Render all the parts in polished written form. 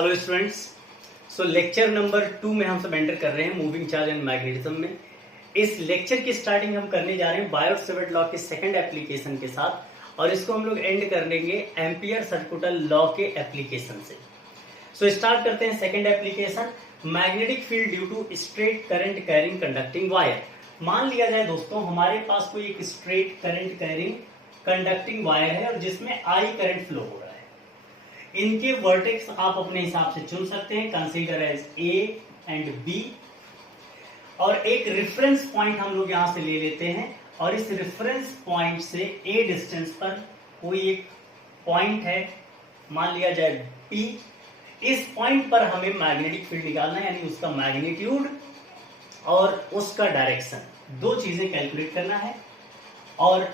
Hello students. सो lecture number 2 में हम सब एंटर कर रहे हैं मूविंग चार्ज एंड मैग्नेटिज्म में। इस लेक्चर की स्टार्टिंग हम करने जा रहे हैं बायोट-सेवर्ट लॉ के सेकंड एप्लीकेशन के साथ और इसको हम लोग एंड कर देंगे एम्पियर-सर्कुटल लॉ के एप्लीकेशन से। सो स्टार्ट करते हैं second application, magnetic field due to straight current carrying conducting wire. मान लिया जाए दोस्तों हमारे पास कोई एक straight current carrying conducting wire है और जिसमें आई करंट फ्लो हो रहा है। इनके वर्टेक्स आप अपने हिसाब से चुन सकते हैं, consider as A and B, और एक रेफरेंस पॉइंट हम लोग यहां से ले लेते हैं और इस रेफरेंस पॉइंट से ए डिस्टेंस पर कोई एक पॉइंट है, मान लिया जाए पी। इस पॉइंट पर हमें मैग्नेटिक फील्ड निकालना है, यानी उसका मैग्नीट्यूड और उसका डायरेक्शन, दो चीजें कैलकुलेट करना है। और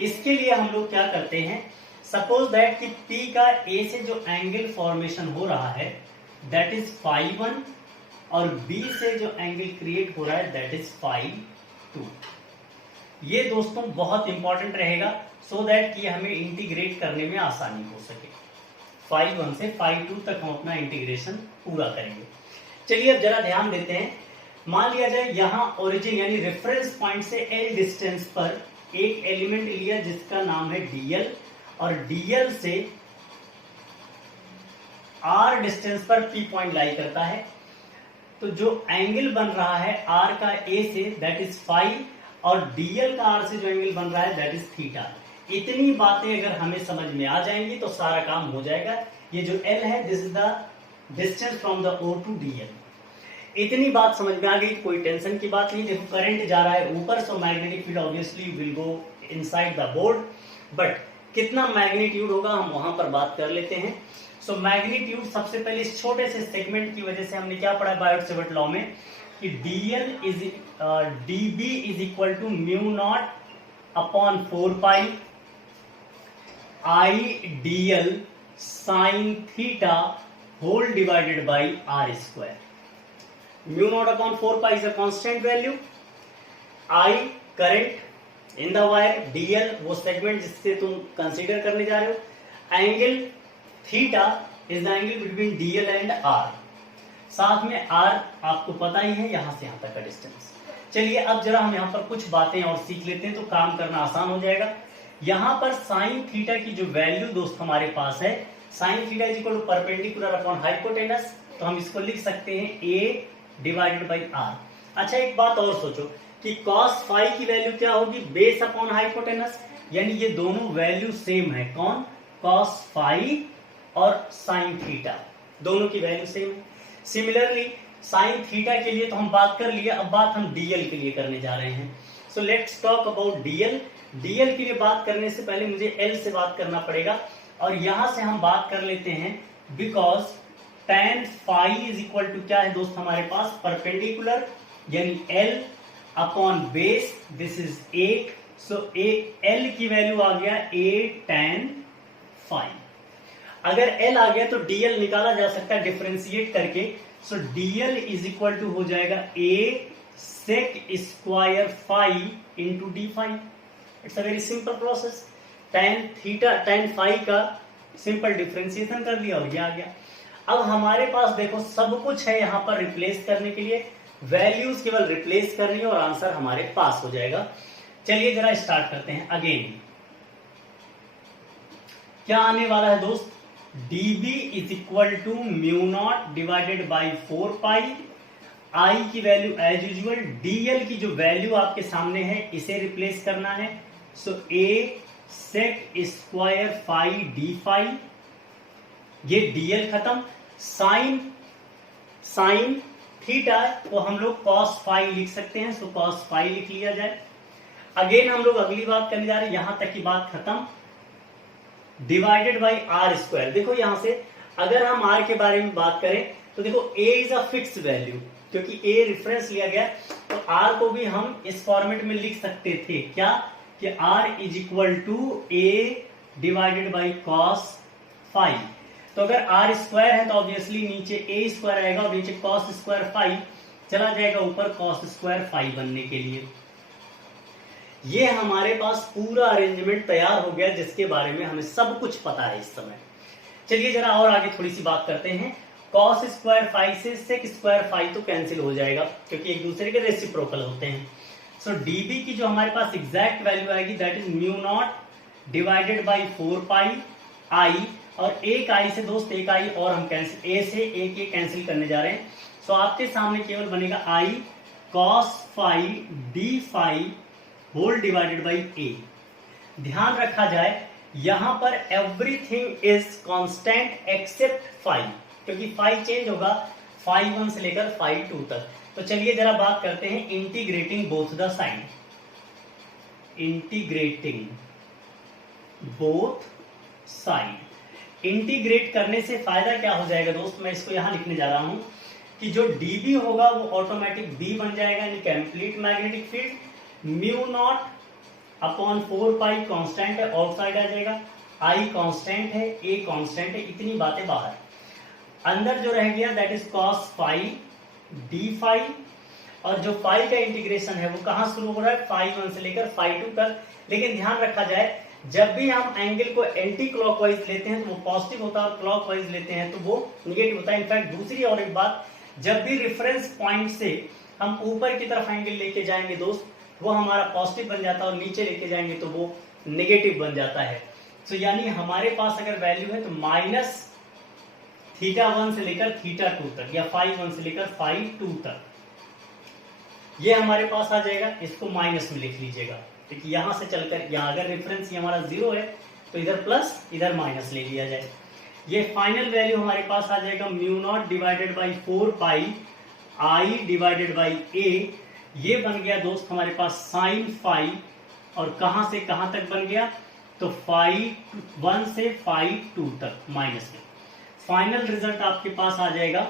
इसके लिए हम लोग क्या करते हैं, सपोज दैट कि P का A से जो एंगल फॉर्मेशन हो रहा है दैट इज फाई 1 और B से जो एंगल क्रिएट हो रहा है दैट इज फाई 2। ये दोस्तों बहुत इंपॉर्टेंट रहेगा सो दैट कि हमें इंटीग्रेट करने में आसानी हो सके। फाई 1 से फाई 2 तक हम अपना इंटीग्रेशन पूरा करेंगे। चलिए अब जरा ध्यान देते हैं। मान लिया जाए यहां ओरिजिन यानी रेफरेंस पॉइंट से L डिस्टेंस पर एक एलिमेंट लिया जिसका नाम है DL और DL से R डिस्टेंस पर P पॉइंट लाई करता है। तो जो एंगल बन रहा है R का A से दैट इज फाई और DL का R से जो एंगल बन रहा है दैट इज थीटा। इतनी बातें अगर हमें समझ में आ जाएंगी तो सारा काम हो जाएगा। ये जो L है this is the distance from the O to DL। इतनी बात समझ में आ गई, कोई टेंशन की बात नहीं। देखो करंट जा रहा है ऊपर, so magnetic field obviously will go inside the board, but कितना मैग्नीट्यूड होगा हम वहां पर बात कर लेते हैं। सो मैग्नीट्यूड सबसे पहले इस छोटे से सेगमेंट की वजह से हमने क्या पढ़ा बायोट-सेवर्ट लॉ में कि dB is equal to mu naught upon 4 pi I DL sine theta whole divided by R square. Mu naught upon 4 pi is a constant value, I current in the wire, DL वो segment जिससे तुम consider करने जा रहे हो, angle theta is the angle between DL and R, साथ में R आपको पता ही है यहां से यहां तक का डिस्टेंस। चलिए अब जरा हम यहां पर कुछ बातें और सीख लेते हैं तो काम करना आसान हो जाएगा। यहां पर साइन थीटा की जो वैल्यू दोस्त हमारे पास है, sine theta is equal to perpendicular upon hypotenuse, तो हम इसको लिख सकते हैं A डिवाइडेड बाई R। अच्छा एक बात और सोचो कि cos फाई की वैल्यू क्या होगी, बेस अपॉन हाइपोटेनस, यानी ये दोनों वैल्यू सेम है। कौन, cos फाई और sin थीटा, दोनों की वैल्यू सेम है। सिमिलरली sin थीटा के लिए तो हम बात कर लिए, अब बात हम DL के लिए करने जा रहे हैं। So let's talk about DL। DL के लिए बात करने से पहले मुझे L से बात करना पड़ेगा और यहां से हम बात कर लेते हैं because tan phi is equal to क्या है दोस्त हमारे पास, परपेंडिकुलर यानी L upon base, this is 8। So L की वैल्यू आ गया A tan फाई। अगर L आ गया तो DL निकाला जा सकता है डिफरेंशिएट करके। So DL is equal to हो जाएगा A sec square phi into D phi. It's a very simple process. tan phi का सिंपल डिफरेंशिएशन कर लिया और ये आ गया। अब हमारे पास देखो सब कुछ है यहां पर रिप्लेस करने के लिए, वैल्यूज केवल रिप्लेस करनी है और आंसर हमारे पास हो जाएगा। चलिए जरा स्टार्ट करते हैं अगेन। क्या आने वाला है दोस्त, dB is equal to mu not divided by 4 pi, I की वैल्यू एज यूजुअल, DL की जो वैल्यू आपके सामने है इसे रिप्लेस करना है। So A sec square phi D phi, ये DL खत्म। साइन थीटा को हम लोग cos फाई लिख सकते हैं, सो cos फाई लिख लिया जाए। अगेन हम लोग अगली बात करने जा रहे हैं, यहां तक की बात खत्म, डिवाइडेड बाई R स्क्वायर। देखो यहां से अगर हम R के बारे में बात करें तो देखो A is a fix value, क्योंकि A रेफरेंस लिया गया तो R को भी हम इस फॉर्मेट में लिख सकते थे, क्या कि R is equal to A divided by cos phi. तो अगर R स्क्वायर है तो ऑब्वियसली नीचे A स्क्वायर आएगा और नीचे cos स्क्वायर फाई चला जाएगा ऊपर cos स्क्वायर फाई बनने के लिए। ये हमारे पास पूरा अरेंजमेंट तैयार हो गया जिसके बारे में हमें सब कुछ पता है इस समय। चलिए जरा और आगे थोड़ी सी बात करते हैं cos स्क्वायर फाई से sec स्क्वायर फाई तो कैंसिल हो जाएगा क्योंकि एक दूसरे के रेसिप्रोकल होते हैं। सो dB की जो हमारे पास एग्जैक्ट वैल्यू आएगी that is mu not divided by 4 pi आई, और एक आई से दोस्त एक आई और हम कैंसिल, ए से एक ये कैंसिल करने जा रहे हैं। सो आपके सामने केवल बनेगा I cos phi d phi whole divided by A. ध्यान रखा जाए यहां पर everything is constant except phi, क्योंकि फाई चेंज होगा फाई 1 से लेकर फाई 2 तक। तो चलिए जरा बात करते हैं integrating both the sign. Integrating both side, integrate करने से फायदा क्या हो जाएगा दोस्त, मैं इसको यहां लिखने जा रहा हूं कि जो dB होगा वो ऑटोमेटिक B बन जाएगा, यानी complete magnetic field mu naught upon 4 pi constant है, आउटसाइड आ जाएगा, I कांस्टेंट है, A कांस्टेंट है, इतनी बातें बाहर। अंदर जो रह गया that is cos phi d phi, और जो फाई का इंटीग्रेशन है वो कहां शुरू हो रहा है, फाई 1 से लेकर फाई 2 तक। लेकिन ध्यान रखा जाए जब भी हम एंगल को एंटी क्लॉकवाइज लेते हैं तो वो पॉजिटिव होता है, और क्लॉकवाइज लेते हैं तो वो निगेटिव होता है। इनफैक्ट दूसरी और एक बात, जब भी रेफरेंस पॉइंट से हम ऊपर की तरफ एंगल लेके जाएंगे दोस्त, वो हमारा पॉजिटिव बन जाता है, और नीचे लेके जाएंगे तो वो नेगेटिव बन जाता है। तो यानी हमारे पास अगर वैल्यू है तो माइनस थीटा 1 से लेकर थीटा 2 तक, या फाई 1 से लेकर फाई 2 तक, ये हमारे पास आ जाएगा। इसको माइनस में लिख लीजिएगा, क्योंकि यहां से चलकर यहाँ अगर रेफरेंस ये हमारा 0 है तो इधर प्लस इधर माइनस ले लिया जाए। ये फाइनल वैल्यू हमारे पास आ जाएगा mu not divided by 4 pi I divided by A. ये बन गया दोस्त हमारे पास साइन फाई, और कहां से कहां तक बन गया, तो फाई 1 से फाई 2 तक माइनस में। फाइनल रिजल्ट आपके पास आ जाएगा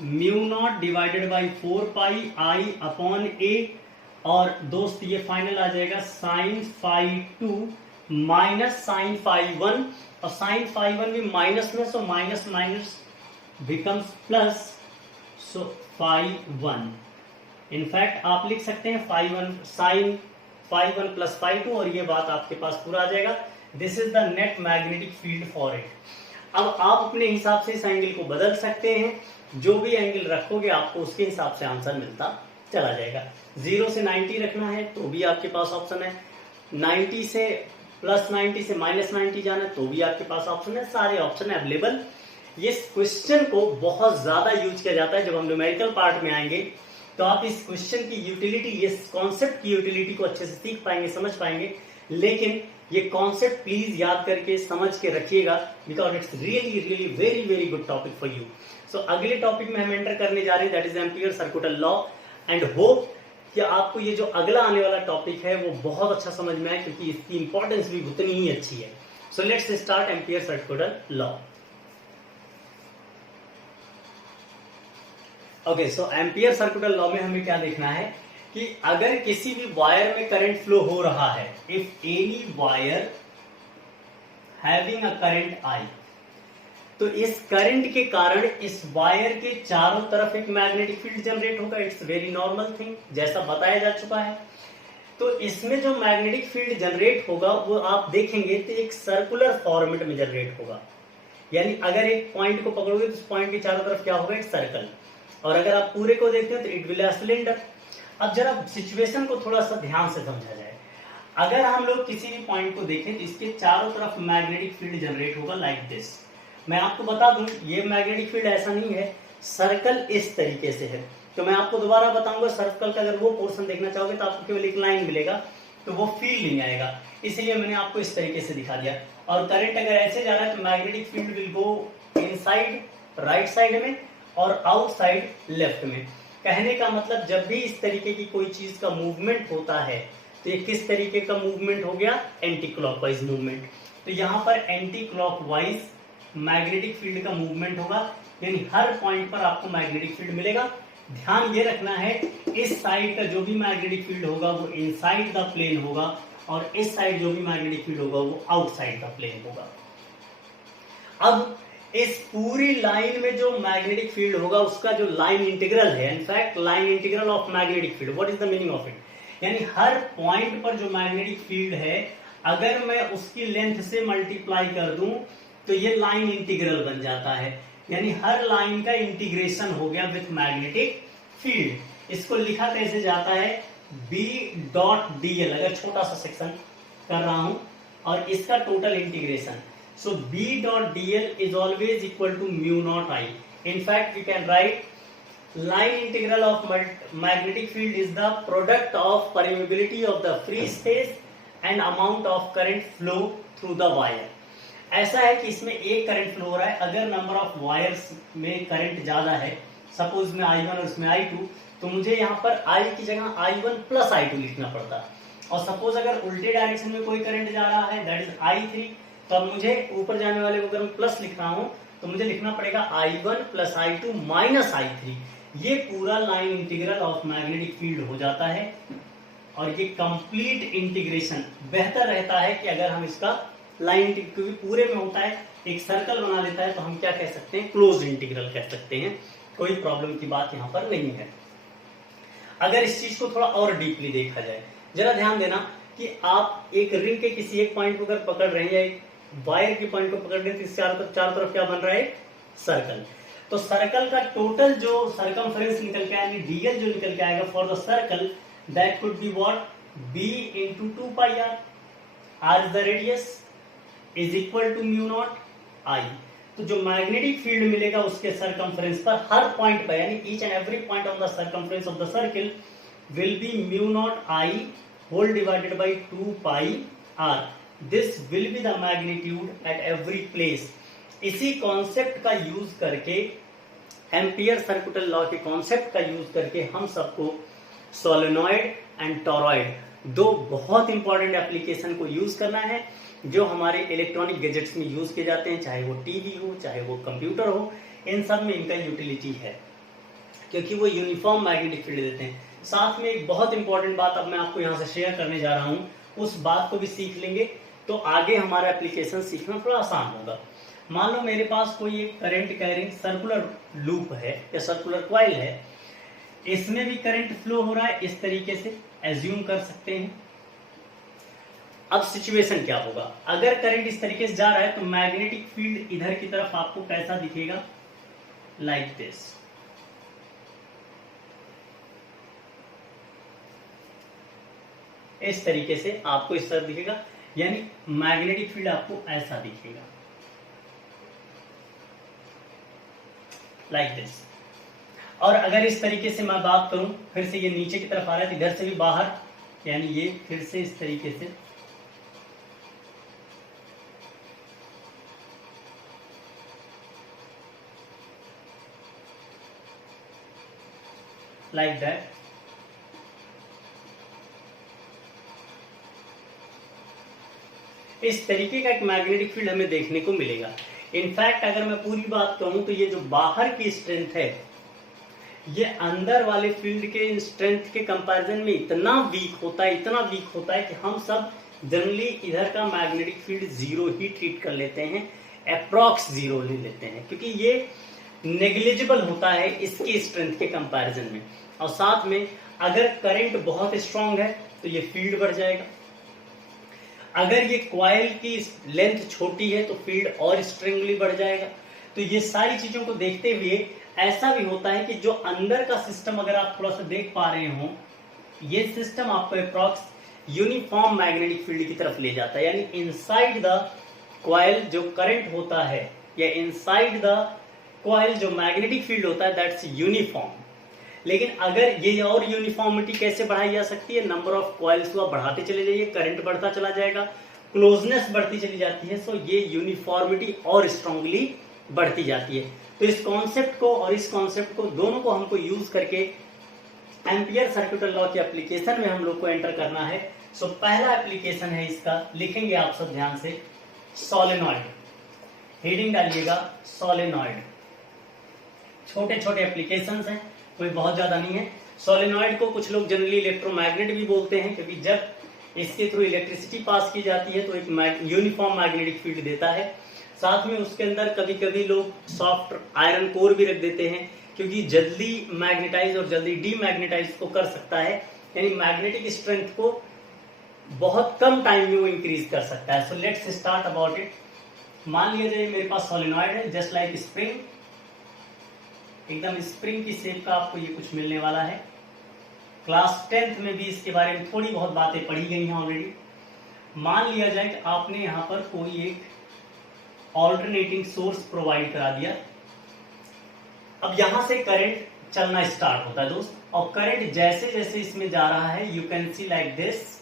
mu not divided by 4 pi I upon a, और दोस्त ये फाइनल आ जाएगा sine phi 2 minus sine phi 1, और साइन फाई 1 भी माइनस में, so minus minus becomes plus, so phi 1। In fact आप लिख सकते हैं phi 1 sine phi 1 plus phi 2, और ये बात आपके पास पूरा आ जाएगा। This is the net magnetic field for it. अब आप अपने हिसाब से इस एंगल को बदल सकते हैं, जो भी एंगल रखोगे आपको उसके हिसाब से आंसर मिलता चला जाएगा। 0 से 90 रखना है तो भी आपके पास ऑप्शन है, 90 से प्लस 90 से माइनस 90 जाना है तो भी आपके पास ऑप्शन है, सारे ऑप्शन अवेलेबल। ये क्वेश्चन को बहुत ज्यादा यूज किया जाता है। जब हम न्यूमेरिकल पार्ट में आएंगे तो आप इस क्वेश्चन की यूटिलिटी, ये कॉन्सेप्ट की यूटिलिटी को अच्छे से सीख पाएंगे, समझ पाएंगे। लेकिन ये कॉन्सेप्ट प्लीज याद करके समझ के रखिएगा, because it's really really very very good topic for you. So अगले टॉपिक में हम एंटर करने जा रहे हैं, that is ampere circular law, and hope कि आपको ये जो अगला आने वाला टॉपिक है वो बहुत अच्छा समझ में आए, क्योंकि इसकी इंपॉर्टेंस भी उतनी ही अच्छी है। So let's start ampere circular law. Okay, so ampere circular law में हमें क्या देखना है कि अगर किसी भी वायर में करंट फ्लो हो रहा है, if any wire having a current I, तो इस करंट के कारण इस वायर के चारों तरफ एक मैग्नेटिक फील्ड जनरेट होगा। इट्स वेरी नॉर्मल थिंग, जैसा बताया जा चुका है। तो इसमें जो मैग्नेटिक फील्ड जनरेट होगा वो आप देखेंगे तो एक सर्कुलर फॉर्मेट में जनरेट होगा, यानी अगर एक पॉइंट को पकड़ोगे तो उस पॉइंट के चारों तरफ क्या होगा, एक सर्कल, और अगर आप पूरे को देखते हो तो इट विल सिलेंडर। अब जरा सिचुएशन को थोड़ा सा ध्यान से समझा जाए। अगर हम लोग किसी भी पॉइंट को देखें तो इसके चारों तरफ मैग्नेटिक फील्ड जनरेट होगा लाइक दिस। मैं आपको बता दूं ये मैग्नेटिक फील्ड ऐसा नहीं है, सर्कल इस तरीके से है। तो मैं आपको दोबारा बताऊंगा, सर्कल का अगर वो पोर्शन देखना चाहोगे तो आपको केवल एक लाइन मिलेगा, तो वो फील्ड नहीं आएगा, इसलिए मैंने आपको इस तरीके से दिखा दिया। और करंट अगर ऐसे जा रहा है तो magnetic field will go inside right side में और आउटसाइड लेफ्ट में। कहने का मतलब जब भी इस तरीके की कोई चीज का मूवमेंट होता है तो ये किस तरीके का मूवमेंट हो गया, एंटी क्लॉकवाइज मूवमेंट। तो यहाँ पर एंटी क्लॉकवाइज मैग्नेटिक फील्ड का मूवमेंट होगा, यानी हर पॉइंट पर आपको मैग्नेटिक फील्ड मिलेगा। ध्यान ये रखना है इस साइड का जो भी मैग्नेटिक फील्ड होगा वो इनसाइड द प्लेन होगा, और इस साइड जो भी मैग्नेटिक फील्ड होगा वो आउटसाइड द प्लेन होगा। अब इस पूरी लाइन में जो मैग्नेटिक फील्ड होगा उसका जो लाइन इंटीग्रल है, in fact line integral of magnetic field, what is the meaning of it, यानी हर पॉइंट पर जो मैग्नेटिक फील्ड है अगर मैं उसकी लेंथ से मल्टीप्लाई कर दूं तो ये लाइन इंटीग्रल बन जाता है। यानी हर लाइन का इंटीग्रेशन हो गया विथ मैग्नेटिक फील्ड। इसको लिखा कैसे जाता है, B डॉट dl, अगर छोटा सा सेक्शन कर रहा हूं और इसका total integration, so B dot dl is always equal to mu naught I। In fact, we can write line integral of magnetic field is the product of permeability of the free space and amount of current flow through the wire। ऐसा है कि इसमें एक current flow हो रहा है, अगर number of wires में करंट ज्यादा है, सपोज में I1 और इसमें I2, तो मुझे यहाँ पर I की जगह I1 प्लस I2 लिखना पड़ता। और सपोज अगर उल्टे डायरेक्शन में कोई करंट जा रहा है, दैट इज I3, तो अब मुझे ऊपर जाने वाले को अगर मैं प्लस लिख रहा हूँ तो मुझे लिखना पड़ेगा I1 plus I2 minus I3। ये पूरा line integral of magnetic field हो जाता है। और ये कंप्लीट इंटीग्रेशन बेहतर रहता है कि अगर हम इसका लाइन, क्योंकि पूरे में होता है एक सर्कल बना लेता है, तो हम क्या कह सकते हैं, क्लोज इंटीग्रल कह सकते हैं। कोई प्रॉब्लम की बात यहाँ पर नहीं है। अगर इस चीज को थोड़ा और डीपली देखा जाए, जरा ध्यान देना कि आप एक रिंग के किसी एक पॉइंट को अगर पकड़ रहे हैं या एक वायर के पॉइंट को पकड़ रहे हैं, तो चारों तरफ क्या बन रहा है, सर्कल। तो सर्कल का टोटल जो सरकमफ्रेंस निकल के आएगा, डीएल जो निकल के आएगा for the circle, that could be what, b into 2 pi r। r is the radius is equal to mu naught I। तो जो मैग्नेटिक फील्ड मिलेगा उसके सरकमफ्रेंस पर हर पॉइंट पर, यानी each and every point on the circumference of the circle will be mu naught I whole divided by 2 pi r। This will be the magnitude at every place. इसी concept का use करके, Ampere circular law के concept का use करके हम सबको solenoid and torrid, दो बहुत इंपॉर्टेंट एप्लीकेशन को यूज करना है जो हमारे इलेक्ट्रॉनिक गैजेट्स में यूज किए जाते हैं, चाहे वो टीवी हो, चाहे वो कंप्यूटर हो, इन सब में इनका यूटिलिटी है क्योंकि वो यूनिफॉर्म मैग्नेटिक फील्ड देते हैं। साथ में एक बहुत इंपॉर्टेंट बात अब मैं आपको यहाँ से शेयर करने जा रहा हूँ, उस बात को भी सीख लेंगे तो आगे हमारा एप्लीकेशन सीखना थोड़ा आसान होगा। मान लो मेरे पास कोई एक करंट कैरिंग सर्कुलर लूप है या सर्कुलर कॉइल है, इसमें भी करंट फ्लो हो रहा है, इस तरीके से एज्यूम कर सकते हैं। अब सिचुएशन क्या होगा, अगर करंट इस तरीके से जा रहा है तो मैग्नेटिक फील्ड इधर की तरफ आपको कैसा दिखेगा, लाइक दिस। इस तरीके से आपको इस तरह दिखेगा, यानी मैग्नेटिक फील्ड आपको ऐसा दिखेगा, लाइक दिस। और अगर इस तरीके से मैं बात करूं, फिर से ये नीचे की तरफ आ रहा है, तो इधर से भी बाहर, यानी ये फिर से इस तरीके से लाइक दैट। इस तरीके का एक मैग्नेटिक फील्ड हमें देखने को मिलेगा। इनफैक्ट अगर मैं पूरी बात कहूं तो ये जो बाहर की स्ट्रेंथ है, ये अंदर वाले फील्ड के स्ट्रेंथ के कंपैरिजन में इतना वीक होता है कि हम सब जनरली इधर का मैग्नेटिक फील्ड जीरो ही ट्रीट कर लेते हैं, अप्रॉक्स जीरो ले लेते हैं, क्योंकि ये नेग्लिजिबल होता है इसकी स्ट्रेंथ के कंपैरिजन में। और साथ में अगर करंट बहुत स्ट्रांग है तो ये फील्ड बढ़ जाएगा, अगर ये कॉइल की लेंथ छोटी है तो फील्ड और स्ट्रांगली बढ़ जाएगा। तो ये सारी चीजों को देखते हुए ऐसा भी होता है कि जो अंदर का सिस्टम अगर आप थोड़ा सा देख पा रहे हो, ये सिस्टम आपको अप्रॉक्स यूनिफॉर्म मैग्नेटिक फील्ड की तरफ ले जाता है, यानी इनसाइड द कॉइल जो करंट होता है या इनसाइड द कॉइल जो मैग्नेटिक फील्ड होता है, दैट्स यूनिफॉर्म। लेकिन अगर ये और यूनिफॉर्मिटी कैसे बढ़ाई जा सकती है, नंबर ऑफ कॉइल्स को आप बढ़ाते चले जाइए, करंट बढ़ता चला जाएगा, क्लोजनेस बढ़ती चली जाती है, सो ये यूनिफॉर्मिटी और स्ट्रांगली बढ़ती जाती है। तो इस कॉन्सेप्ट को और इस कॉन्सेप्ट को दोनों को हमको यूज करके एम्पियर सर्कुलर लॉ के एप्लीकेशन में हम लोग को एंटर करना है। सो पहला एप्लीकेशन है इसका, लिखेंगे आप सब ध्यान से, सोलेनॉइड। हेडिंग डालिएगा सोलेनॉइड। छोटे छोटे एप्लीकेशंस हैं, कोई बहुत ज्यादा नहीं है। सोलेनॉइड को कुछ लोग जनरली इलेक्ट्रोमैग्नेट भी बोलते हैं, क्योंकि जब इसके थ्रू इलेक्ट्रिसिटी पास की जाती है तो एक यूनिफॉर्म मैग्नेटिक फील्ड देता है। साथ में उसके अंदर कभी कभी लोग सॉफ्ट आयरन कोर भी रख देते हैं, क्योंकि जल्दी मैग्नेटाइज और जल्दी डीमैग्नेटाइज को कर सकता है, यानी मैग्नेटिक स्ट्रेंथ को बहुत कम टाइम में वो इंक्रीज कर सकता है। So let's start about it. मान लिया जाए मेरे पास सोलेनॉइड है, जस्ट लाइक स्प्रिंग, एकदम स्प्रिंग की शेप का आपको ये कुछ मिलने वाला है। क्लास 10th में भी इसके बारे में थोड़ी बहुत बातें पढ़ी गई हैं ऑलरेडी। मान लिया जाए कि आपने यहाँ पर कोई एक ऑल्टरनेटिंग सोर्स प्रोवाइड करा दिया। अब यहां से करंट चलना स्टार्ट होता है दोस्त, और करंट जैसे जैसे इसमें जा रहा है you can see like this.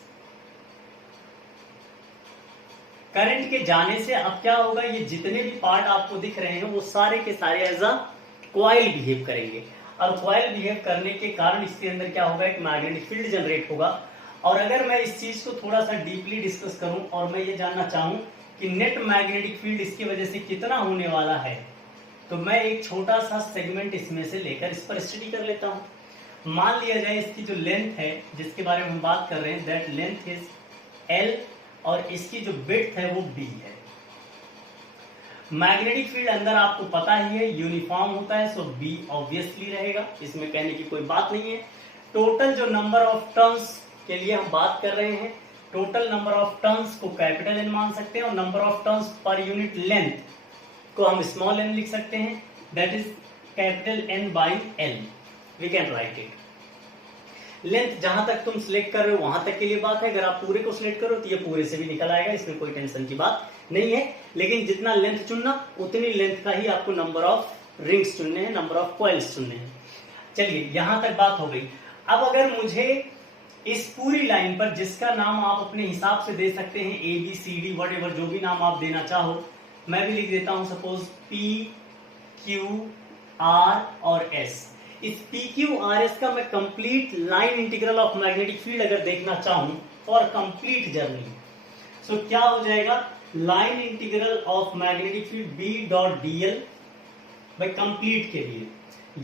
Current के जाने से अब क्या होगा, ये जितने भी पार्ट आपको दिख रहे हैं वो सारे के सारे एज अ कॉइल बिहेव करेंगे, और कॉइल बिहेव करने के कारण इसके अंदर क्या होगा, एक मैग्नेटिक फील्ड जनरेट होगा। और अगर मैं इस चीज को थोड़ा सा डीपली डिस्कस करूं और मैं ये जानना चाहूं कि नेट मैग्नेटिक फील्ड इसकी वजह से कितना होने वाला है, तो मैं एक छोटा सा सेगमेंट इसमें से लेकर इस पर स्टडी कर लेता हूं। मान लिया जाए इसकी जो लेंथ है जिसके बारे में हम बात कर रहे हैं, दैट लेंथ इज L, और इसकी जो विड्थ है वो B है। मैग्नेटिक फील्ड अंदर आपको पता ही है यूनिफॉर्म होता है, सो B ऑब्वियसली रहेगा, इसमें कहने की कोई बात नहीं है। टोटल जो नंबर ऑफ टर्न्स के लिए हम बात कर रहे हैं, टोटल नंबर ऑफ टर्न्स को कैपिटल N मान सकते हैं, और नंबर ऑफ टर्न्स पर यूनिट लेंथ को हम स्मॉल n लिख सकते हैं, that is capital N by L, we can write it. Length जहां तक तुम सिलेक्ट कर रहे हो वहां तक के लिए बात है, अगर आप पूरे को सिलेक्ट करो तो ये पूरे से भी निकल आएगा, इसमें कोई टेंशन की बात नहीं है। लेकिन जितना लेंथ चुनना उतनी लेंथ का ही आपको नंबर ऑफ रिंग्स चुनने हैं, नंबर ऑफ कॉइल्स चुनने हैं। चलिए यहां तक बात हो गई। अब अगर मुझे इस पूरी लाइन पर, जिसका नाम आप अपने हिसाब से दे सकते हैं, ABCD व्हाटएवर जो भी नाम आप देना चाहो, मैं भी लिख देता हूं सपोज PQR और S। इस PQRS का मैं complete line integral of magnetic field अगर देखना चाहूं फॉर कंप्लीट जर्नी, सो क्या हो जाएगा, line integral of magnetic field B.dl by complete के लिए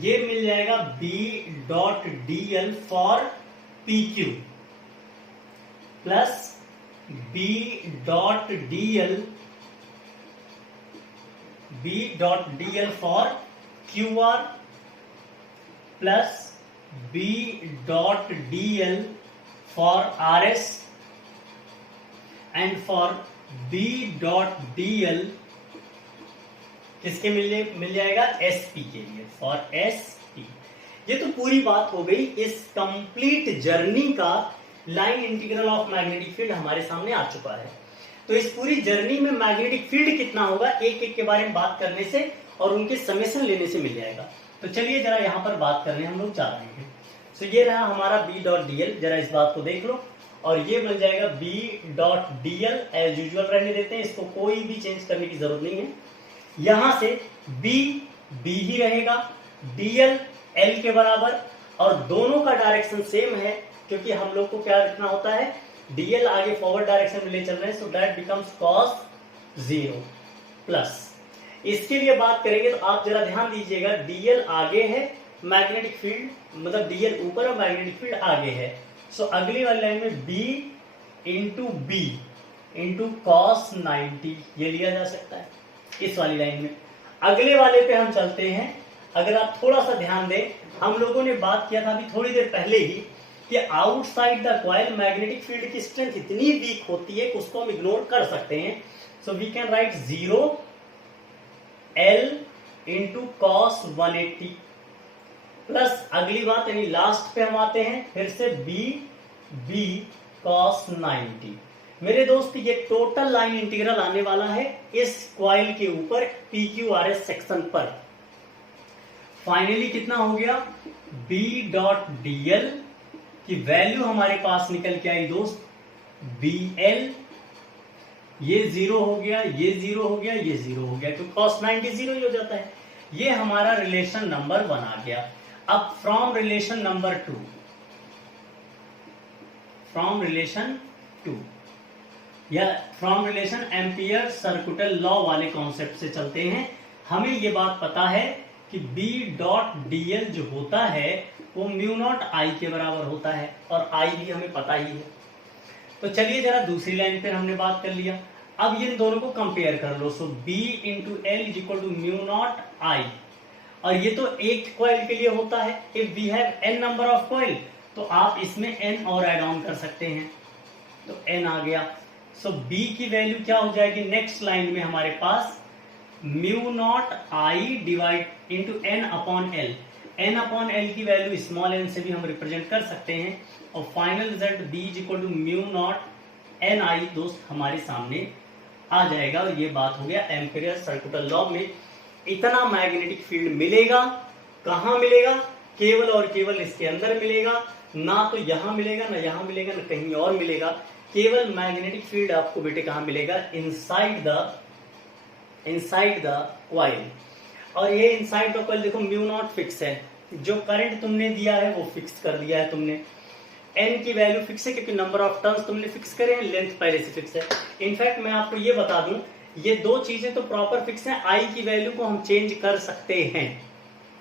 ये मिल जाएगा B.dl for PQ plus B.dl for QR plus B.dl for RS and for B.dl किसके मिल जाएगा, SP के लिए, फॉर SP। ये तो पूरी बात हो गई, इस कंप्लीट जर्नी का line integral of magnetic field हमारे सामने आ चुका है। तो इस पूरी जर्नी में मैग्नेटिक फील्ड कितना होगा, एक एक के बारे में बात करने से और उनके समेशन लेने से मिल जाएगा। तो चलिए जरा यहाँ पर बात करने हम लोग जा रहे हैं। तो ये रहा हमारा B.dl, जरा इस बात को देख लो, और ये मिल जाएगा B.dl एज यूजुअल रहने देते हैं, इसको कोई भी चेंज करने की जरूरत नहीं है। यहां से B ही रहेगा, dl L के बराबर, और दोनों का डायरेक्शन सेम है क्योंकि हम लोग को क्या रखना होता है, dl आगे फॉरवर्ड डायरेक्शन में ले चल रहे हैं, so that becomes cos 0 plus. इसके लिए बात करेंगे तो आप जरा ध्यान दीजिएगा, dl आगे है मैग्नेटिक फील्ड, मतलब dl ऊपर और मैग्नेटिक फील्ड आगे है, सो अगली वाली लाइन में B इंटू cos 90 ये लिया जा सकता है इस वाली लाइन में। अगले वाले पे हम चलते हैं। अगर आप थोड़ा सा ध्यान दें, हम लोगों ने बात किया था अभी थोड़ी देर पहले ही कि outside the coil magnetic field की स्ट्रेंथ इतनी वीक होती है कि उसको हम इग्नोर कर सकते हैं, so we can write 0 L into cos 180 plus अगली बात यानी लास्ट पे हम आते हैं फिर से B cos 90। मेरे दोस्त ये टोटल लाइन इंटीग्रल आने वाला है इस कॉइल के ऊपर PQRS सेक्शन पर। फाइनली कितना हो गया, B.dl की वैल्यू हमारे पास निकल के आई दोस्त BL, ये 0 हो गया, ये 0 हो गया, ये 0 हो गया, तो cos 90 0 ही हो जाता है। ये हमारा रिलेशन नंबर 1 आ गया। अब फ्रॉम रिलेशन नंबर 2 या फ्रॉम रिलेशन एम्पियर सर्कुटल लॉ वाले कॉन्सेप्ट से चलते हैं। हमें ये बात पता है कि B.dl जो होता है वो म्यू नॉट I के बराबर होता है, और I भी हमें पता ही है। तो चलिए जरा दूसरी लाइन पर हमने बात कर लिया, अब इन दोनों को कंपेयर कर लो। So B into L is equal to mu naught I, और ये तो एक कॉइल के लिए होता है। If we have n number of coil तो आप इसमें n और ऐड ऑन कर सकते हैं, तो n आ गया। सो B की वैल्यू क्या हो जाएगी नेक्स्ट लाइन में हमारे पास mu naught I divide into n upon l. N upon l की वैल्यू स्मॉल एन से भी हम रिप्रेजेंट कर सकते हैं, और final result B is equal to mu naught n I दोस्त हमारे सामने आ जाएगा। और ये बात हो गया एम्पियर सर्कुलर लॉ में इतना मैग्नेटिक फील्ड मिलेगा। कहाँ मिलेगा? केवल और केवल इसके अंदर मिलेगा, ना तो यहां मिलेगा, ना यहां मिलेगा, ना कहीं और मिलेगा। केवल मैग्नेटिक फील्ड आपको बेटे कहां मिलेगा? Inside the coil. और ये इनसाइड द कॉइल देखो म्यू नॉट फिक्स है, जो करंट तुमने दिया है वो फिक्स कर दिया है तुमने। एन की वैल्यू फिक्स है क्योंकि नंबर ऑफ टर्न्स तुमने फिक्स करे हैं, लेंथ पहले से फिक्स है। इनफैक्ट मैं आपको ये बता दूं, ये दो चीजें तो प्रॉपर फिक्स हैं, आई की वैल्यू को हम चेंज कर सकते हैं।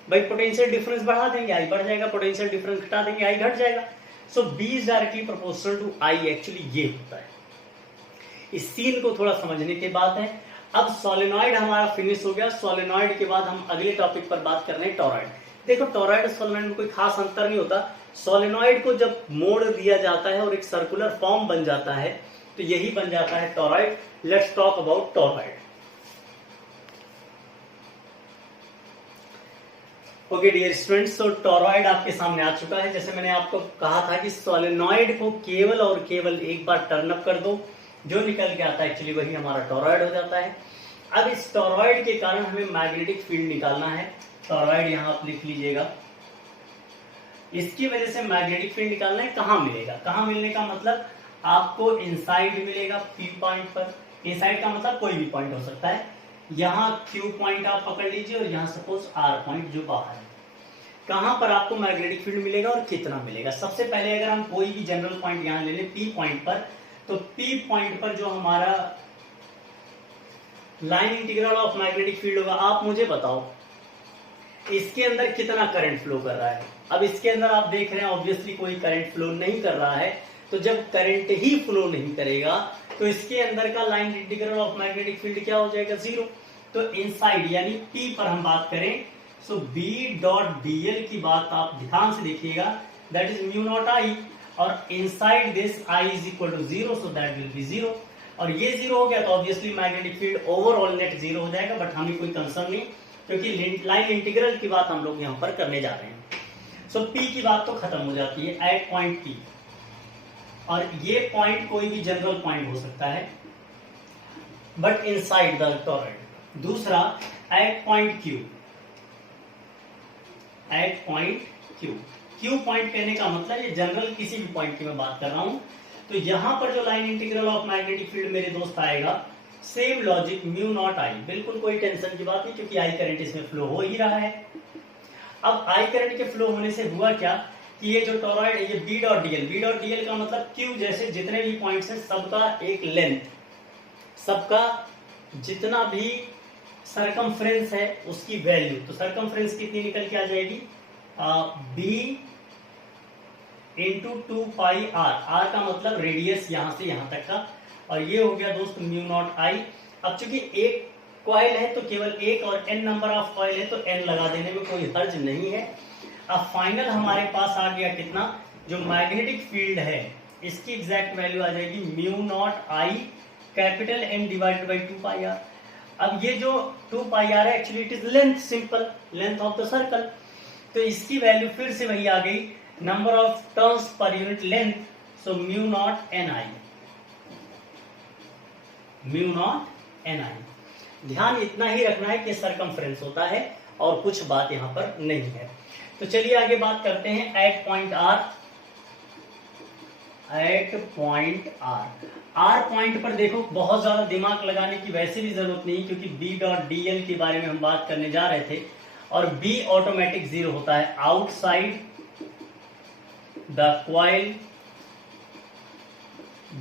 भाई पोटेंशियल डिफरेंस बढ़ा देंगे आई बढ़ जाएगा, पोटेंशियल डिफरेंस घटा देंगे आई घट जाएगा। So B is directly proportional to I, actually ये होता है। इस सीन को थोड़ा समझने के बाद है। अब सोलेनॉइड हमारा फिनिश हो गया। सोलेनॉइड के बाद हम अगले टॉपिक पर बात कर रहे हैं टॉरॉइड। देखो टॉरॉइड और सोलेनॉइड में कोई खास अंतर नहीं होता। सोलेनॉइड को जब मोड़ दिया जाता है और एक सर्कुलर फॉर्म बन जाता है तो यही बन जाता है toroid. Let's talk about toroid. Okay dear students, तो टॉरॉइड आपके सामने आ चुका है। जैसे मैंने आपको कहा था कि सोलेनॉइड को केवल और केवल एक बार टर्न अप कर दो, जो निकल के आता है एक्चुअली वही हमारा टॉरॉइड हो जाता है। अब इस टॉरॉइड के कारण हमें मैग्नेटिक फील्ड निकालना है। टॉरॉइड यहां आप लिख लीजिएगा। इसकी वजह से मैग्नेटिक फील्ड निकालना है। कहां मिलेगा? कहां मिलने का मतलब आपको इनसाइड मिलेगा पी पॉइंट पर। इनसाइड का मतलब कोई भी पॉइंट हो सकता है। यहाँ क्यू पॉइंट आप पकड़ लीजिए और यहाँ सपोज आर पॉइंट जो बाहर है। कहां पर आपको मैग्नेटिक फील्ड मिलेगा और कितना मिलेगा? सबसे पहले अगर हम कोई भी जनरल पॉइंट यहां ले लें पी पॉइंट पर, तो पी पॉइंट पर जो हमारा line integral of magnetic field होगा, आप मुझे बताओ इसके अंदर कितना करंट फ्लो कर रहा है। अब इसके अंदर आप देख रहे हैं ऑब्वियसली कोई करंट फ्लो नहीं कर रहा है। तो जब करंट ही फ्लो नहीं करेगा तो इसके अंदर का line integral of magnetic field क्या हो जाएगा? जीरो। तो इनसाइड यानी पी पर हम बात करें, सो बी डॉट डीएल की बात आप ध्यान से देखिएगा, that is mu naught I, और inside this I is equal to zero, so that will be zero. और ये जीरो हो गया तो obviously magnetic field overall net zero हो जाएगा। बट हमें कोई कंसर्न नहीं, क्योंकि लाइन इंटीग्रल की बात हम लोग यहाँ पर करने जा रहे हैं। सो पी की बात तो खत्म हो जाती है एट पॉइंट पी, और ये पॉइंट कोई भी जनरल पॉइंट हो सकता है बट इनसाइड द टॉरॉइड। दूसरा at point Q. At point Q, Q point कहने का मतलब ये जनरल किसी भी पॉइंट की मैं बात कर रहा हूं। तो यहां पर जो line integral of magnetic field मेरे दोस्त आएगा, सेम लॉजिक म्यू नॉट आई, बिल्कुल कोई टेंशन की बात नहीं क्योंकि आई करंट इसमें फ्लो हो ही रहा है। अब आई करंट के फ्लो होने से हुआ क्या कि ये जो टॉरॉइड है ये B dot DL, B dot DL का मतलब क्यू जैसे जितने भी पॉइंट्स हैं सबका एक लेंथ, सबका जितना भी सरकमफ्रेंस है उसकी वैल्यू। तो सरकमफ्रेंस कितनी निकल के आ जाएगी? B into 2 pi R. R का मतलब रेडियस यहां से यहां तक का, और ये हो गया दोस्त म्यू नॉट आई। अब चूंकि एक कॉइल है तो केवल एक, और एन नंबर ऑफ कॉइल है तो एन लगा देने में कोई हर्ज नहीं है। अब फाइनल हमारे पास आ गया कितना? जो मैग्नेटिक फील्ड है इसकी एग्जैक्ट वैल्यू आ जाएगी mu naught I capital N divided by 2 pi r. अब ये जो 2 पाई आर है actually it is length, simple length of the circle. तो इसकी वैल्यू फिर से वही आ गई, नंबर ऑफ टर्न्स पर unit length, so mu naught n I, mu naught n I. ध्यान इतना ही रखना है कि सरकमफ्रेंस होता है और कुछ बात यहां पर नहीं है। तो चलिए आगे बात करते हैं at point R. At point R, R point पर देखो बहुत ज्यादा दिमाग लगाने की वैसे भी जरूरत नहीं क्योंकि बी डॉट डीएल के बारे में हम बात करने जा रहे थे, और बी ऑटोमेटिक जीरो होता है outside the coil.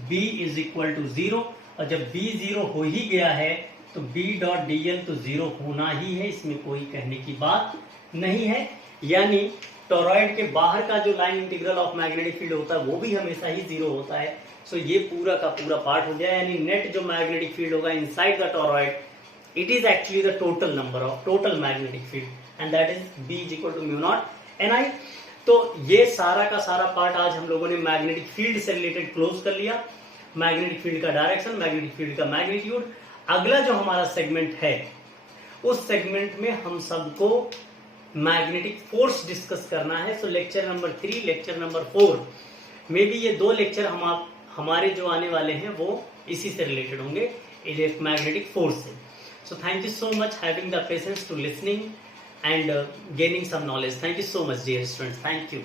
B is equal to zero, और जब बी जीरो हो ही गया है तो बी डॉट डीएल तो जीरो होना ही है, इसमें कोई कहने की बात नहीं है। यानी टॉरॉइड के बाहर का जो line integral of magnetic field होता है वो भी हमेशा ही जीरो होता है। सो ये पूरा का पूरा पार्ट हो गया, यानी नेट जो मैग्नेटिक फील्ड होगा inside the toroid, it is actually the total number of total magnetic field and that is B is equal to mu naught n I. तो ये सारा का सारा पार्ट आज हम लोगों ने मैग्नेटिक फील्ड से रिलेटेड क्लोज कर लिया। मैग्नेटिक फील्ड का डायरेक्शन, मैग्नेटिक फील्ड का मैग्नीट्यूड। अगला जो हमारा सेगमेंट है उस सेगमेंट में हम सबको मैग्नेटिक फोर्स डिस्कस करना है। सो लेक्चर नंबर 3, लेक्चर नंबर 4 में भी ये 2 लेक्चर हमारे जो आने वाले हैं वो इसी से रिलेटेड होंगे, मैग्नेटिक फोर्स से। So thank you so much having the patience to listening and gaining some knowledge. Thank you so much, dear students. Thank you.